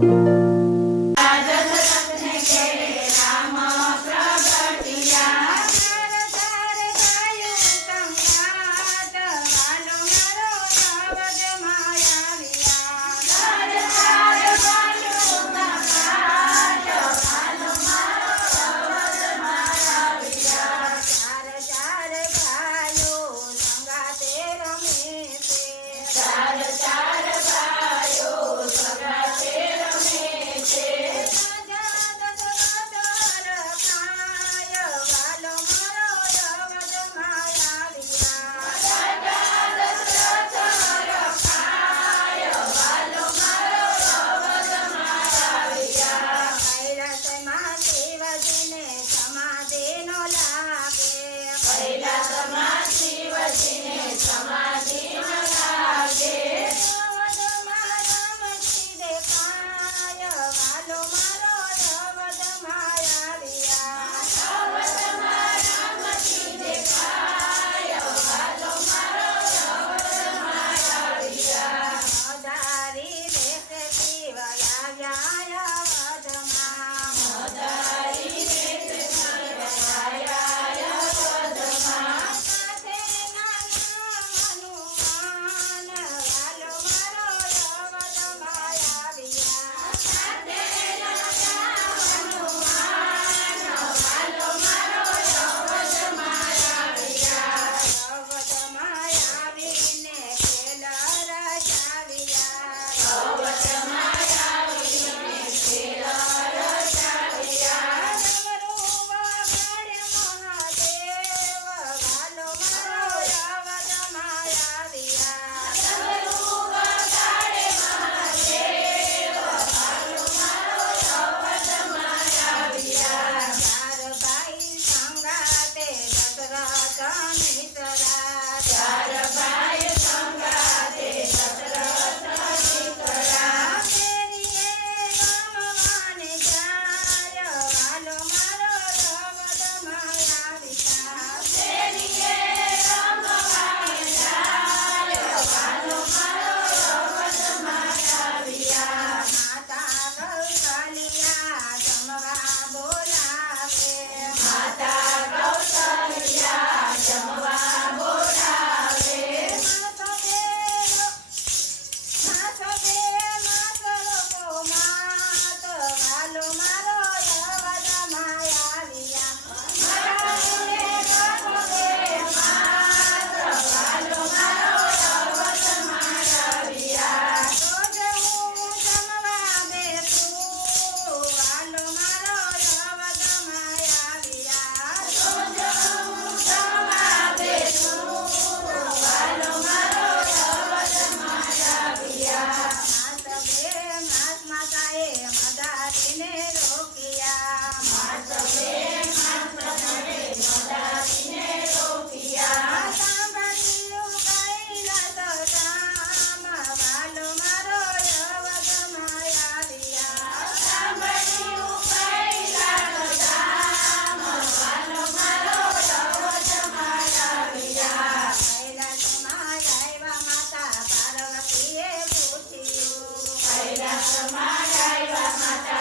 Música Mata.